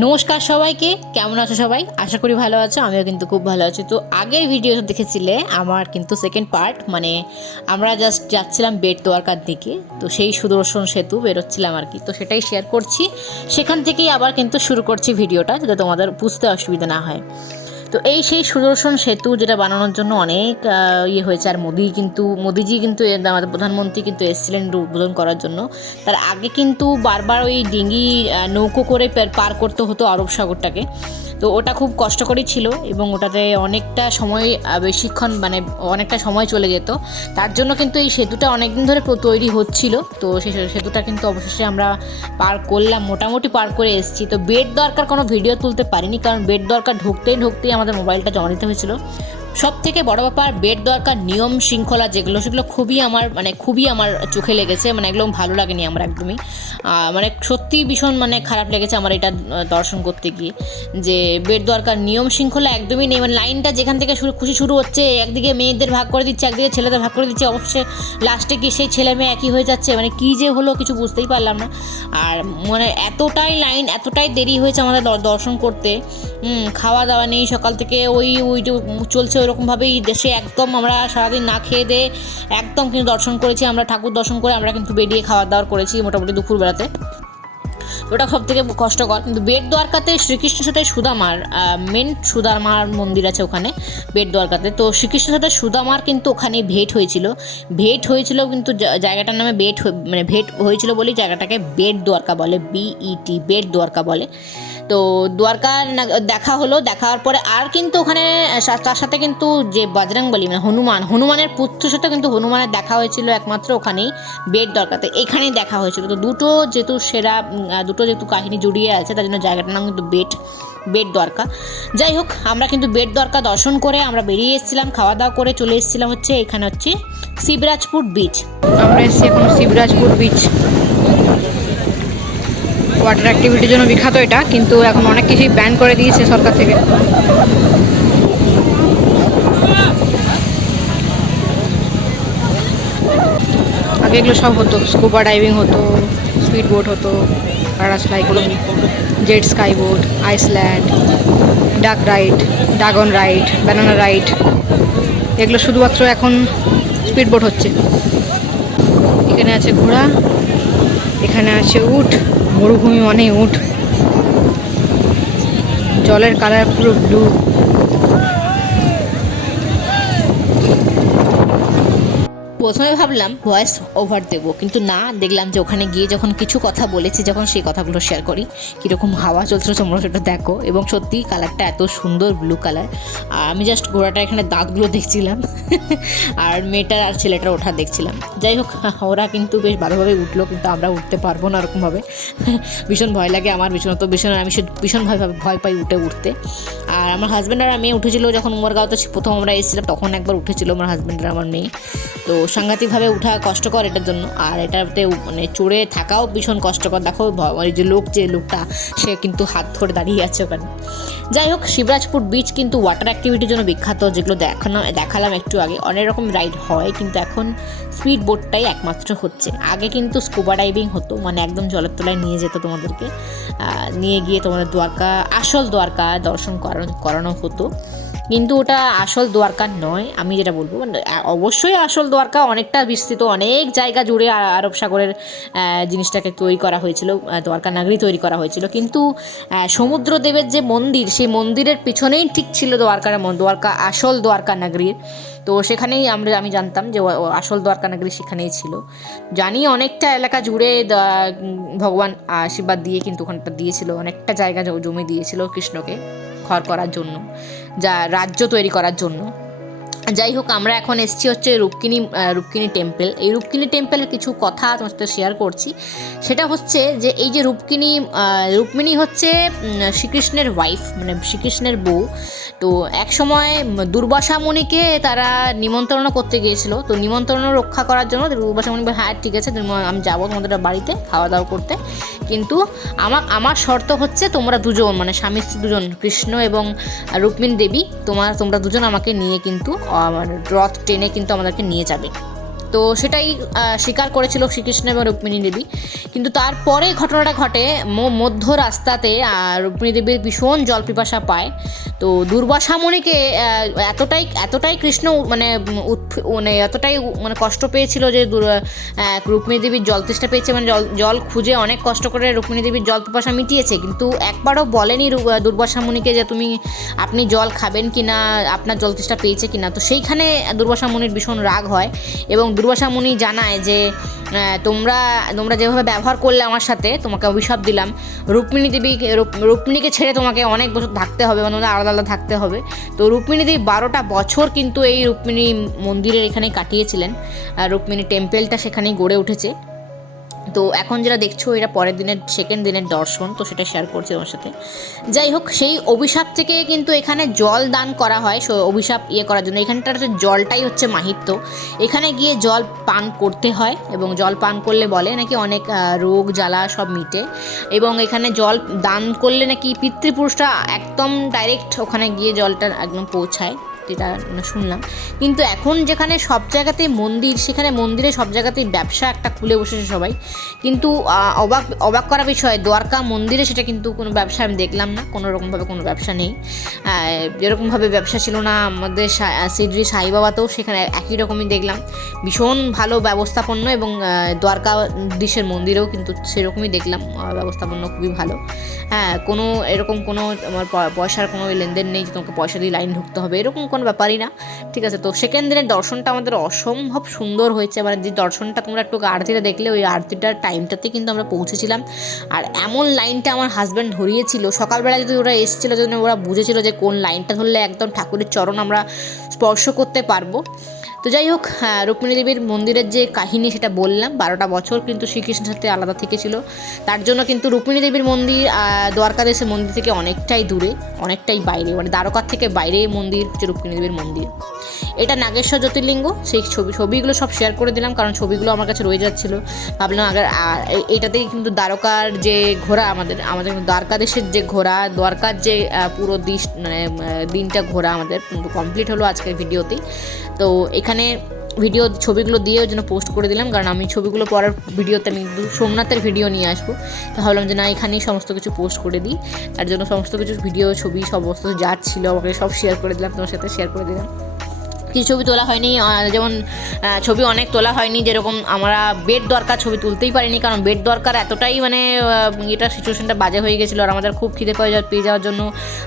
নমস্কার সবাইকে, কেমন আছো সবাই? আশা করি ভালো আছো। আমিও কিন্তু খুব ভালো আছি। তো আগের ভিডিও দেখেছিলে আমার কিন্তু সেকেন্ড পার্ট, মানে আমরা জাস্ট যাচ্ছিলাম বেট দ্বারকার দিকে। তো সেই সুদর্শন সেতু বেরোচ্ছিলাম আর কি, তো সেটাই শেয়ার করছি। সেখান থেকেই আবার কিন্তু শুরু করছি ভিডিওটা, যাতে তোমাদের বুঝতে অসুবিধা না হয়। তো এই সেই সুদর্শন সেতু যেটা বানানোর জন্য অনেক হয়েছে। আর মোদিজি কিন্তু আমাদের প্রধানমন্ত্রী কিন্তু এসেছিলেন উদ্বোধন করার জন্য। তার আগে কিন্তু বারবার ওই ডিঙি নৌকো করে পার করতে হতো আরব সাগরটাকে। তো ওটা খুব কষ্টকরই ছিল এবং ওটাতে অনেকটা সময় বেশিক্ষণ মানে অনেকটা সময় চলে যেত। তার জন্য কিন্তু এই সেতুটা অনেক দিন ধরে তৈরি হচ্ছিল। তো সেই সেতুটা কিন্তু অবশেষে আমরা পার করলাম, মোটামুটি পার করে এসেছি। তো বেট দ্বারকার কোনো ভিডিও তুলতে পারিনি, কারণ বেট দ্বারকা ঢুকতেই আমাদের মোবাইলটা জমা দিতে হয়েছিল। সব থেকে বড় ব্যাপার, বেট দ্বারকার নিয়ম শৃঙ্খলা সেগুলো খুবই আমার চোখে লেগেছে। মানে এগুলো ভালো লাগেনি আমার একদমই। মানে সত্যিই ভীষণ খারাপ লেগেছে আমার এটা দর্শন করতে গিয়ে, যে বেট দ্বারকার নিয়ম শৃঙ্খলা একদমই নেই। মানে লাইনটা যেখান থেকে শুরু হচ্ছে, একদিকে মেয়েদের ভাগ করে দিচ্ছে, একদিকে ছেলেদের ভাগ করে দিচ্ছে, অবশ্যই লাস্টে গিয়ে সেই ছেলে মেয়ে একই হয়ে যাচ্ছে। মানে কী যে হলো কিছু বুঝতেই পারলাম না। আর মানে এতটাই দেরি হয়েছে আমাদের দর্শন করতে। খাওয়া দাওয়া নেই, সকাল থেকে ওই চলছে ওইরকমভাবেই দেশে। একদম আমরা সারাদিন না খেয়ে দিয়ে একদম কিন্তু দর্শন করেছি। আমরা ঠাকুর দর্শন করে আমরা কিন্তু বেরিয়ে খাওয়া দাওয়া করেছি মোটামুটি দুপুরবেলাতে। ওটা সব থেকে কষ্টকর। কিন্তু বেট দ্বারকাতে শ্রীকৃষ্ণের সাথে সুদামার সুদামার মন্দির আছে ওখানে বেট দ্বারকাতে। তো শ্রীকৃষ্ণের সাথে সুদামার কিন্তু ওখানে ভেট হয়েছিল কিন্তু জায়গাটার নামে ভেট হয়েছিল বলেই জায়গাটাকে বেট দ্বারকা বলে, BET, বেট দ্বারকা বলে। তো দ্বারকা দেখার পরে আর কিন্তু ওখানে তার সাথে কিন্তু যে বজরংবলী মানে হনুমানের পুত্রের সাথে কিন্তু হনুমানের দেখা হয়েছিল একমাত্র ওখানেই বেট দ্বারকাতে, এখানেই দেখা হয়েছিল। তো দুটো যেহেতু কাহিনী জড়িয়ে আছে, তার জন্য জায়গাটার নাম কিন্তু বেট দ্বারকা। যাই হোক, আমরা কিন্তু বেট দ্বারকা দর্শন করে আমরা বেরিয়ে এসেছিলাম, খাওয়া দাওয়া করে চলে এসেছিলাম এখানে শিবরাজপুর বিচ। আমরা এসেছি এখন শিবরাজপুর বিচ। ওয়াটার অ্যাক্টিভিটির জন্য বিখ্যাত এটা, কিন্তু এখন অনেক কিছুই ব্যান করে দিয়েছে সরকার থেকে। আগে এগুলো সব হতো, স্কুবা ডাইভিং হতো, স্পিড বোট হতো, paragliding, jet ski boat, island, dragon ride, banana ride. এগুলো শুধুমাত্র এখন স্পিড বোট হচ্ছে। এখানে আছে ঘোড়া, এখানে আছে উট, মরুভূমি মানে উট। জলের কালার পুরো ব্লু। প্রথমে ভাবলাম ভয়েস ওভার দেবো, কিন্তু না, দেখলাম যে ওখানে গিয়ে যখন কিছু কথা বলেছি, যখন সেই কথাগুলো শেয়ার করি, কীরকম হাওয়া চলছিল তোমরা সেটা দেখো। এবং সত্যিই কালারটা এত সুন্দর ব্লু কালার। আমি জাস্ট ঘোড়াটা এখানে দাঁতগুলো দেখছিলাম আর মেয়েটার আর ছেলেটার ওঠা দেখছিলাম। যাই হোক, ওরা কিন্তু বেশ ভালোভাবে উঠলো, কিন্তু আমরা উঠতে পারবো না ওরকমভাবে। ভীষণ ভয় লাগে আমার, আমি ভীষণ ভয় পাই উঠতে। আর আমার হাজব্যান্ড আর মেয়ে উঠেছিল যখন উমরগাঁওতে প্রথম আমরা এসেছিলাম, তখন একবার উঠেছিল আমার হাজব্যান্ড আর আমার মেয়ে। তো সাংঘাতিকভাবে ওঠা কষ্টকর এটার জন্য, আর এটাতে চড়ে থাকাও ভীষণ কষ্টকর। দেখো যে লোকটা সে কিন্তু হাত ধরে দাঁড়িয়ে আছে ওখানে। যাই হোক, শিবরাজপুর বিচ কিন্তু ওয়াটার অ্যাক্টিভিটির জন্য বিখ্যাত, যেগুলো দেখালাম একটু আগে। অনেক রকম রাইড হয়, কিন্তু এখন স্পিড বোটটাই একমাত্র হচ্ছে। আগে কিন্তু স্কুবা ডাইভিং হতো, মানে একদম জলের তলায় নিয়ে যেত তোমাদেরকে, নিয়ে গিয়ে তোমাদের আসল দ্বারকা দর্শন করানো হতো। কিন্তু ওটা আসল দ্বারকা নয়, আমি যেটা বলবো। অবশ্যই আসল দ্বারকা অনেকটা বিস্তৃত, অনেক জায়গা জুড়ে আরব সাগরের জিনিসটাকে তৈরি করা হয়েছিল, দ্বারকা নগরী তৈরি করা হয়েছিল। কিন্তু সমুদ্রদেবের যে মন্দির, সেই মন্দিরের পিছনেই ঠিক ছিল দ্বারকা আসল দ্বারকা নগরীর। তো সেখানেই আমি জানতাম যে আসল দ্বারকা নগরী সেখানেই ছিল। জানি অনেকটা এলাকা জুড়ে ভগবান আশীর্বাদ দিয়ে কিন্তু ওখানটা দিয়েছিল, অনেকটা জায়গা জমি দিয়েছিল কৃষ্ণকে ঘর করার জন্য, যা রাজ্য তৈরি করার জন্য। যাই হোক, আমরা এখন এসেছি রূপকিনী টেম্পল। এই রূপকিনী টেম্পলের কিছু কথা তোমার সাথে শেয়ার করছি। সেটা হচ্ছে যে এই যে রুক্মিণী হচ্ছে শ্রীকৃষ্ণের ওয়াইফ, মানে শ্রীকৃষ্ণের বউ। তো এক সময় দুর্বাসা মুনিকে তারা নিমন্ত্রণ করতে গিয়েছিল। তো নিমন্ত্রণ রক্ষা করার জন্য দুর্বাসা মুনি বলে, হ্যাঁ ঠিক আছে, আমি যাবো তোমাদের বাড়িতে খাওয়া দাওয়া করতে, কিন্তু আমার শর্ত হচ্ছে তোমরা দুজন, মানে স্বামী স্ত্রী দুজন, কৃষ্ণ এবং রুক্মিণী দেবী, তোমরা দুজন আমাকে নিয়ে কিন্তু রথ টেনে কিন্তু আমাদেরকে নিয়ে যাবে। তো সেটাই স্বীকার করেছিল শ্রীকৃষ্ণ এবং রুক্মিণী দেবী। কিন্তু তারপরে ঘটনাটা ঘটে মধ্য রাস্তাতে রুক্মিণী দেবীর ভীষণ জল পিপাসা পায়। তো দুর্বাসা মুনিকে এতটাই কৃষ্ণ মানে এতটাই মানে কষ্ট পেয়েছিল যে রুক্মিণী দেবীর জল তেষ্টা পেয়েছে, মানে জল খুঁজে অনেক কষ্ট করে রুক্মিণী দেবীর জল পিপাসা মিটিয়েছে, কিন্তু একবারও বলেনি দুর্বাসা মুনিকে যে আপনি জল খাবেন কি না, আপনার জল তেষ্টা পেয়েছে কি না। তো সেইখানে দুর্বাসা মুনির ভীষণ রাগ হয় এবং দুর্বাসা মুনি জানায় যে তোমরা যেভাবে ব্যবহার করলে আমার সাথে, তোমাকে অভিশাপ দিলাম, রুক্মিণীকে ছেড়ে তোমাকে অনেক বছর থাকতে হবে, মানে আলাদা আলাদা থাকতে হবে। তো রুক্মিণী দেবী 12টা বছর কিন্তু এই রুক্মিণী মন্দিরের এখানেই কাটিয়েছিলেন, রুক্মিণী টেম্পেলটা সেখানেই গড়ে উঠেছে। তো এখন যেটা দেখছো এটা পরের দিনের সেকেন্ড দিনের দর্শন, তো সেটা শেয়ার করছি আমার সাথে। যাই হোক, সেই অভিশাপ থেকে কিন্তু এখানে জল দান করা হয় অভিশাপ করার জন্য। এখানটার জলটাই হচ্ছে মাহিত্য, এখানে গিয়ে জল পান করতে হয় এবং জল পান করলে বলে নাকি অনেক রোগ জ্বালা সব মিটে, এবং এখানে জল দান করলে নাকি পিতৃপুরুষরা একদম ডাইরেক্ট ওখানে গিয়ে জলটা একদম পৌঁছায়, যেটা শুনলাম। কিন্তু এখন যেখানে সব জায়গাতেই মন্দির, সেখানে মন্দিরে সব জায়গাতেই ব্যবসা একটা খুলে বসেছে সবাই। কিন্তু অবাক করা বিষয়, দ্বারকা মন্দিরে সেটা কিন্তু কোনো ব্যবসা আমি দেখলাম না, কোনো রকমভাবে কোনো ব্যবসা নেই। যেরকমভাবে ব্যবসা ছিল না আমাদের শিরডি সাই বাবাতেও, সেখানে একই রকমই দেখলাম, ভীষণ ভালো ব্যবস্থাপন্ন, এবং দ্বারকাধীশের মন্দিরেও কিন্তু সেরকমই দেখলাম, ব্যবস্থাপন্ন খুবই ভালো। হ্যাঁ, কোনো এরকম কোনো আমার পয়সার কোনো লেনদেন নেই যে তোমাকে পয়সা দিয়ে লাইন ঢুকতে হবে, এরকম কোনো ব্যাপারই না, ঠিক আছে। তো সেকেন্ড দিনের দর্শনটা আমাদের অসম্ভব সুন্দর হয়েছে, মানে যে দর্শনটা তোমরা একটু আরতিটা দেখলে, ওই আরতিটার টাইমটাতে কিন্তু আমরা পৌঁছেছিলাম। আর এমন লাইনটা আমার হাজব্যান্ড ধরিয়েছিল, সকালবেলা যদি ওরা এসেছিলো জন্য ওরা বুঝেছিল যে কোন লাইনটা ধরলে একদম ঠাকুরের চরণ আমরা স্পর্শ করতে পারবো। তো যাই হোক, রুক্মিণী দেবীর মন্দিরের যে কাহিনী সেটা বললাম, 12টা বছর কিন্তু শ্রীকৃষ্ণের সাথে আলাদা থেকেছিল, তার জন্য কিন্তু রুক্মিণী দেবীর মন্দির দ্বারকাধীশের মন্দির থেকে অনেকটাই দূরে, অনেকটাই বাইরে, মানে দ্বারকার থেকে বাইরে মন্দির হচ্ছে রুক্মিণী দেবীর মন্দির। এটা নাগেশ্বর জ্যোতির্লিঙ্গ, সেই ছবিগুলো সব শেয়ার করে দিলাম, কারণ ছবিগুলো আমার কাছে রয়ে যাচ্ছিলো। ভাবলাম এটাতেই কিন্তু দ্বারকার যে ঘোরা, আমাদের দ্বারকাধীশের যে ঘোরা, দ্বারকার যে পুরো দিনটা ঘোরা আমাদের কিন্তু কমপ্লিট হলো আজকের ভিডিওতেই। তো এখানে ছবিগুলো দিয়ে ওই জন্য পোস্ট করে দিলাম, কারণ আমি ছবিগুলো পরের ভিডিওতে আমি সোমনাথের ভিডিও নিয়ে আসবো, তো ভাবলাম যে না, এখানেই সমস্ত কিছু পোস্ট করে দিই, তার জন্য সমস্ত কিছু ভিডিও ছবি সমস্ত যা ছিল আমাকে সব শেয়ার করে দিলাম, তোমার সাথে শেয়ার করে দিলাম। কিছু ছবি তোলা হয়নি, যেমন ছবি অনেক তোলা হয়নি, যেরকম আমরা বেড দরকার ছবি তুলতেই পারিনি, কারণ বেড দরকার এতটাই মানে এটা সিচুয়েশনটা বাজে হয়ে গেছিলো, আর আমাদের খুব খিদে পেয়ে যাওয়ার জন্য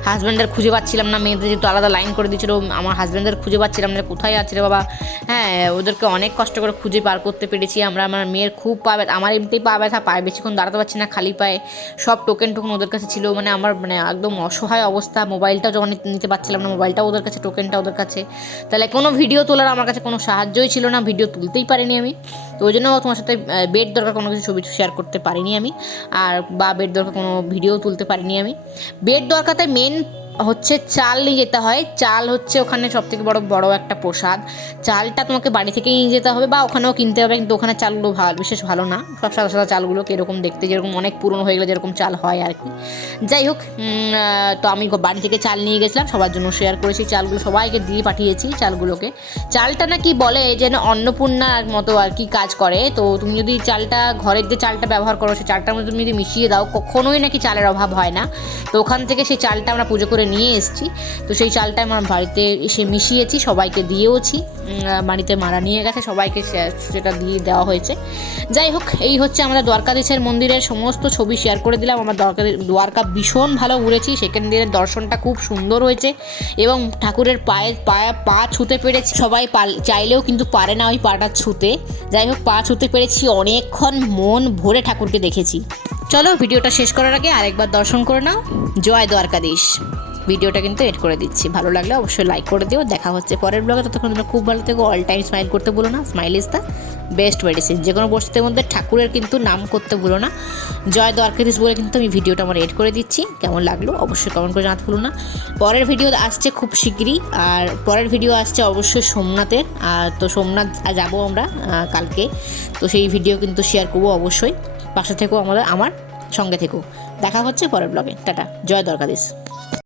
হাজব্যান্ডের খুঁজে পাচ্ছিলাম না, মেয়েদের যেহেতু আলাদা লাইন করে দিয়েছিল, আমার হাজব্যান্ডের খুঁজে পাচ্ছিলাম না, কোথায় আছে রে বাবা। হ্যাঁ, ওদেরকে অনেক কষ্ট করে খুঁজে পার করতে পেরেছি আমরা। আমার মেয়ের খুব পা ব্যথা, আমার এমনিতেই পা ব্যথা, পায়ে বেশিক্ষণ দাঁড়াতে পারছি না, খালি পায়ে, সব টোকেন ওদের কাছে ছিল, মানে আমার একদম অসহায় অবস্থা, মোবাইলটাও যখন নিতে পারছিলাম না, মোবাইলটাও ওদের কাছে, টোকেনটা ওদের কাছে, তাহলে কোনো ভিডিও তোলার আমার কাছে কোনো সাহায্যই ছিল না, ভিডিও তুলতেই পারিনি আমি। তো ওই জন্য তোমার সাথে বেড দরকার কোনো কিছু ছবি শেয়ার করতে পারিনি আমি, বা বেড দরকার কোনো ভিডিও তুলতে পারিনি আমি। বেড দরকারতে মেন হচ্ছে চাল নিয়ে যেতে হয়, চাল হচ্ছে ওখানে সবথেকে বড় একটা প্রসাদ, চালটা তোমাকে বাড়ি থেকেই নিয়ে যেতে হবে বা ওখানেও কিনতে হবে, কিন্তু ওখানে চালগুলো বিশেষ ভালো না, সব সাদা সাদা চালগুলো কীরকম দেখতে, যেরকম অনেক পুরনো হয়ে গেলে যেরকম চাল হয় আর কি। যাই হোক, তো আমি বাড়ি থেকে চাল নিয়ে গেছিলাম, সবার জন্য শেয়ার করেছি, চালগুলো সবাইকে দিয়ে পাঠিয়েছি চালগুলোকে। চালটা নাকি বলে যেন অন্নপূর্ণার মতো আর কি কাজ করে, তো তুমি যদি চালটা ঘরের যে চালটা ব্যবহার করো, সেই চালটার মধ্যে তুমি যদি মিশিয়ে দাও, কখনোই নাকি চালের অভাব হয় না। তো ওখান থেকে সেই চালটা আমরা পুজো করে নিয়ে এসেছি, তো সেই চালটা আমার বাড়িতে এসে মিশিয়েছি, সবাইকে দিয়েওছি, বাড়িতে মারা নিয়ে গেছে, সবাইকে সেটা দিয়ে দেওয়া হয়েছে। যাই হোক, এই হচ্ছে আমাদের দ্বারকাধীশের মন্দিরের সমস্ত ছবি শেয়ার করে দিলাম। আমার দ্বারকা ভীষণ ভালো ঘুরেছি, সেকেন্ড দিনের দর্শনটা খুব সুন্দর হয়েছে, এবং ঠাকুরের পা ছুঁতে পেরেছি। সবাই চাইলেও কিন্তু পারে না ওই পাটা ছুঁতে। যাই হোক, পা ছুঁতে পেরেছি, অনেকক্ষণ মন ভরে ঠাকুরকে দেখেছি। চলো, ভিডিওটা শেষ করার আগে আরেকবার দর্শন করে নাও। জয় দ্বারকাধীশ। ভিডিওটা কিন্তু এড করে দিচ্ছি, ভালো লাগলে অবশ্যই লাইক করে দিও। দেখা হচ্ছে পরের ব্লগে, ততক্ষণ তোমরা খুব ভালো থেকো। অল টাইম স্মাইল করতে ভুলো না, smile is the best medicine. যে কোনো পরিস্থিতির মধ্যে ঠাকুরের কিন্তু নাম করতে ভুলো না। জয় দ্বারকাধীশ বলে কিন্তু আমি ভিডিওটা আমার এড করে দিচ্ছি, কেমন লাগলো অবশ্যই কমেন্ট করে জানাতে ভুলো না। পরের ভিডিও আসছে খুব শিগগিরই, আর পরের ভিডিও আসছে অবশ্যই সোমনাথের, তো সোমনাথ যাবো আমরা কালকে, তো সেই ভিডিও কিন্তু শেয়ার করবো অবশ্যই। পাশে থেকো আমার সঙ্গে থেকো। দেখা হচ্ছে পরের ব্লগে। টাটা, জয় দ্বারকাধীশ।